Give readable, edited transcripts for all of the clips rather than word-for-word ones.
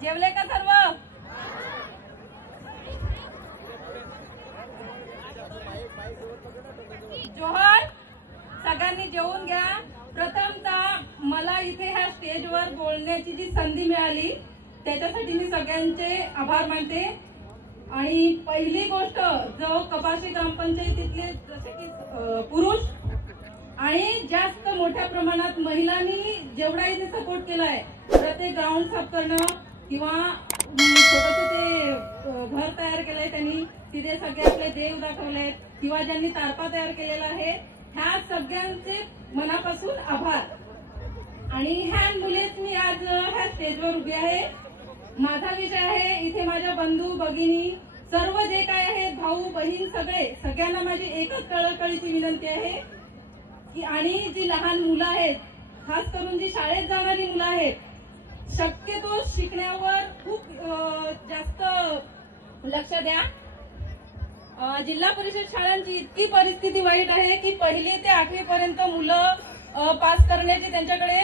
जेवले का सर्व? जोहर, सगळ्यांनी जेवून घ्या। प्रथमतः मला इथे ह्या स्टेजवर बोलण्याची जी संधी मिळाली त्याच्यासाठी मी सगळ्यांचे आभार मानते। आणि पहिली गोष्ट, जो कपाशी ग्रामपंचायतीतले जसे की पुरुष आणि जास्त मोठ्या प्रमाणात महिलांनी जेवढा इथे सपोर्ट केलाय, प्रत्येक ग्राउंड साफ करणं किंवा छोटंसं ते घर तयार केलंय त्यांनी, तिथे सगळे आपले देव दाखवलेत किंवा ज्यांनी तारपा तयार केलेला आहे, ह्या सगळ्यांचे मनापासून आभार। आणि ह्या मुलेच मी आज ह्या स्टेजवर उभी आहे। माझा विषय आहे, इथे माझ्या बंधू भगिनी सर्व जे काय आहेत, भाऊ बहीण सगळ्यांना माझी एकच कळकळीची विनंती आहे की, आणि जी लहान मुलं आहेत, खास करून जी शाळेत जाणारी मुलं आहेत, शक्यतो शिकण्यावर खूप जास्त लक्ष द्या। जिल्हा परिषद शाळांची इतकी परिस्थिती वाईट आहे की 1ली ते 8वी पर्यंत मुलं पास करण्याची त्यांच्याकडे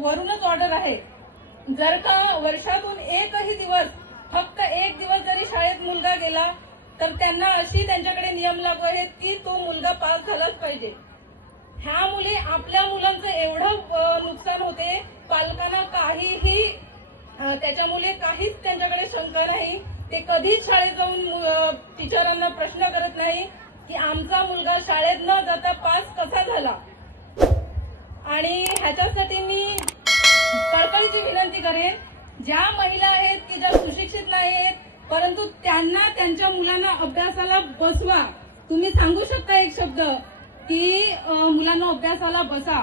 वरूनच ऑर्डर आहे। जर का वर्षातून एकही दिवस, फक्त एक दिवस जरी शाळेत मुलगा गेला तर त्यांना अशी त्यांच्याकडे नियम लागू आहेत की तो मुलगा पास झालाच पाहिजे। ह्या मुले आपल्या मुलांचं एवढं नुकसान होते, पालकांना काहीही त्याच्यामुळे काहीच त्यांच्याकडे शंका नाही, ते कधीच शाळेत जाऊन टीचरांना प्रश्न करत नाही की आमचा मुलगा शाळेत न जाता पास कसा झाला। आणि ह्याच्यासाठी मी कळकळीची विनंती करेन, ज्या महिला आहेत की ज्या सुशिक्षित नाही आहेत परंतु त्यांना त्यांच्या मुलांना अभ्यासाला बसवा। तुम्ही सांगू शकता एक शब्द की मुलांना अभ्यासाला बसा,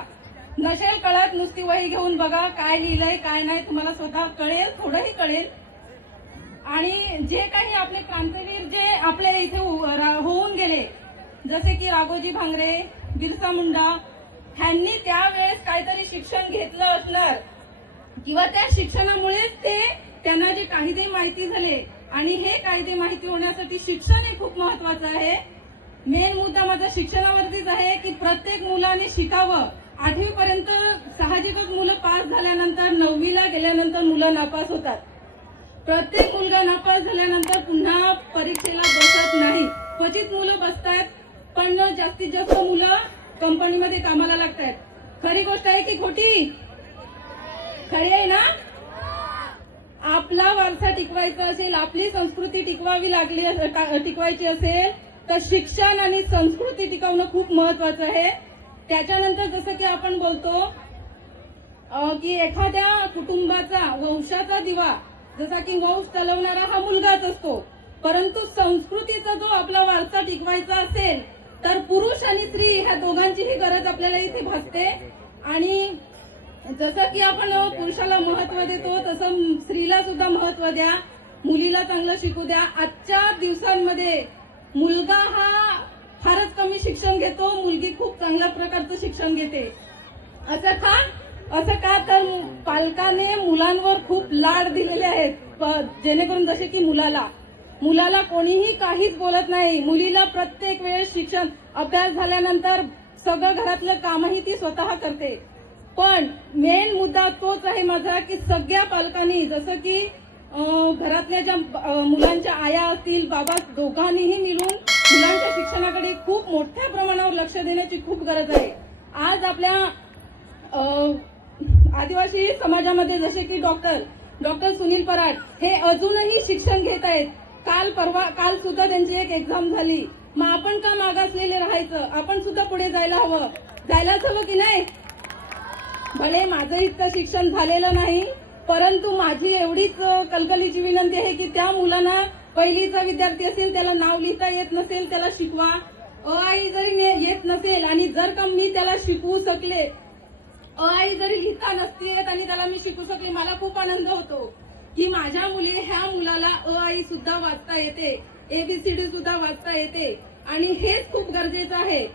नसेल कळत नुसती वही घेऊन बघा काय लिहिलंय काय नाही, तुम्हाला स्वतः कळेल, थोडंही कळेल। आणि जे काही आपले क्रांतीवीर जे आपल्या इथे होऊन गेले, जसे की राघोजी भांगरे, बिरसा मुंडा, ह्यांनी त्यावेळेस काहीतरी शिक्षण घेतलं असणार किंवा त्या शिक्षणामुळे त्यांना जे कायदे माहिती झाले, आणि हे कायदे माहिती होण्यासाठी शिक्षण हे खूप महत्वाचं आहे। मेन मुद्दा माझा शिक्षणावरतीच आहे की प्रत्येक मुलाने शिकावं। 8वी पर्यंत साहजिकच मुलं पास झाल्यानंतर 9वीला गेल्यानंतर मुलं नापास होतात। प्रत्येक मुलगा नापास झाल्यानंतर पुन्हा परीक्षेला बसत नाही, क्वचित मुलं बसतात, पण जास्तीत जास्त मुलं कंपनीमध्ये कामाला लागतात। खरी गोष्ट आहे की खोटी? खरी आहे ना? आपला वारसा टिकवायचा असेल, आपली संस्कृती टिकवायची असेल तर शिक्षण आणि संस्कृती टिकवणं खूप महत्वाचं आहे। त्याच्यानंतर जसं की आपण बोलतो की एखाद्या कुटुंबाचा वंशाचा दिवा, जसा की वंश चालवणारा हा मुलगाच असतो, परंतु संस्कृतीचा जो आपला वारसा टिकवायचा असेल तर पुरुष आणि स्त्री ह्या दोघांचीही गरज आपल्याला इथे भासते। आणि जसं की आपण पुरुषाला महत्व देतो तसं स्त्रीला सुद्धा महत्व द्या, मुलीला चांगलं शिकू द्या। आजच्या दिवसांमध्ये मुलगा हा फारच कमी शिक्षण घेतो, मुलगी खूप चांगल्या प्रकारचं शिक्षण घेते। असं का तर पालकाने मुलांवर खूप लाड दिलेले आहेत, जेणेकरून जसे की मुलाला कोणीही काहीच बोलत नाही, मुलीला प्रत्येक वेळेस शिक्षण, अभ्यास झाल्यानंतर सगळं घरातलं कामही ती स्वतः करते। पण मेन मुद्दा तोच आहे माझा की सगळ्या पालकांनी, जसं की घरातल्या ज्या मुलांच्या आया असतील, बाबा, दोघांनीही मिळून मुलांच्या शिक्षणाकडे खूप मोठ्या प्रमाणावर लक्ष देण्याची खूप गरज आहे। आज आपल्या आदिवासी समाजामध्ये जसे की डॉक्टर सुनील पराड हे अजूनही शिक्षण घेत आहेत। काल सुद्धा त्यांची एक एक्झाम झाली। मग आपण का मागासलेले राहायचं? आपण सुद्धा पुढे जायलाच हवं की नाही? भले माझं इतकं शिक्षण झालेलं नाही, परंतु माझी एवढीच कलकलीची विनंती आहे की त्या मुलांना, 1लीचा विद्यार्थी असेल, त्याला नाव लिहिता येत नसेल, त्याला शिकवा। आई जरी येत नसेल आणि जर का मी त्याला शिकवू शकले, आई जरी लिहिता नसती येत आणि त्याला मी शिकू शकले, मला खूप आनंद होतो की माझ्या ह्या मुलाला आई सुद्धा वाचता येते, ABCD सुद्धा वाचता येते, आणि हेच खूप गरजेचं आहे।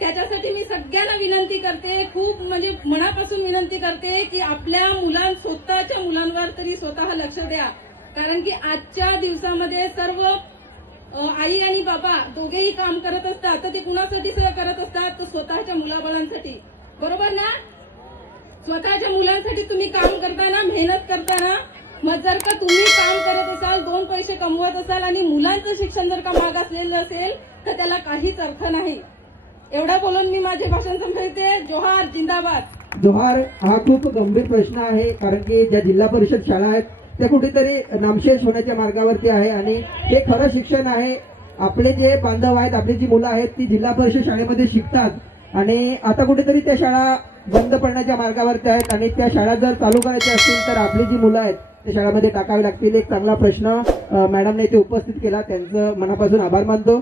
त्याच्यासाठी मी सगळ्यांना विनंती करते, खूप म्हणजे मनापासून विनंती करते की आपल्या स्वतःच्या मुलांवर तरी स्वतः लक्ष द्या, कारण की आजच्या दिवसामध्ये सर्व आई आणि बाबा दोघेही काम करत असतात, तर ते कुणासाठी करत असतात? तर स्वतःच्या मुलाबाळांसाठी, बरोबर ना? स्वतःच्या मुलांसाठी तुम्ही काम करताना, मेहनत करताना मग जर का तुम्ही काम करत असाल, 2 पैसे कमवत असाल आणि मुलांचं शिक्षण जर का मागासलेलं असेल तर त्याला काहीच अर्थ नाही. एवढं बोलून मी माझे भाषण संपवते. जोहार, जिंदाबाद. जोहार. हा खूप गंभीर प्रश्न आहे, कारण की ज्या जिल्हा परिषद शाळा आहेत त्या कुठेतरी नामशेष होण्याच्या मार्गावरती आहे आणि हे खरं शिक्षण आहे. आपले जे बांधव आहेत, आपली जी मुलं आहेत ती जिल्हा परिषद शाळेमध्ये शिकतात आणि आता कुठेतरी त्या शाळा बंद पडण्याच्या मार्गावरती आहेत आणि त्या शाळा जर चालू करायच्या असतील तर आपली जी मुलं आहेत त्या शाळेमध्ये टाकावी लागतील. एक चांगला प्रश्न मॅडमने इथे उपस्थित केला, त्यांचं मनापासून आभार मानतो.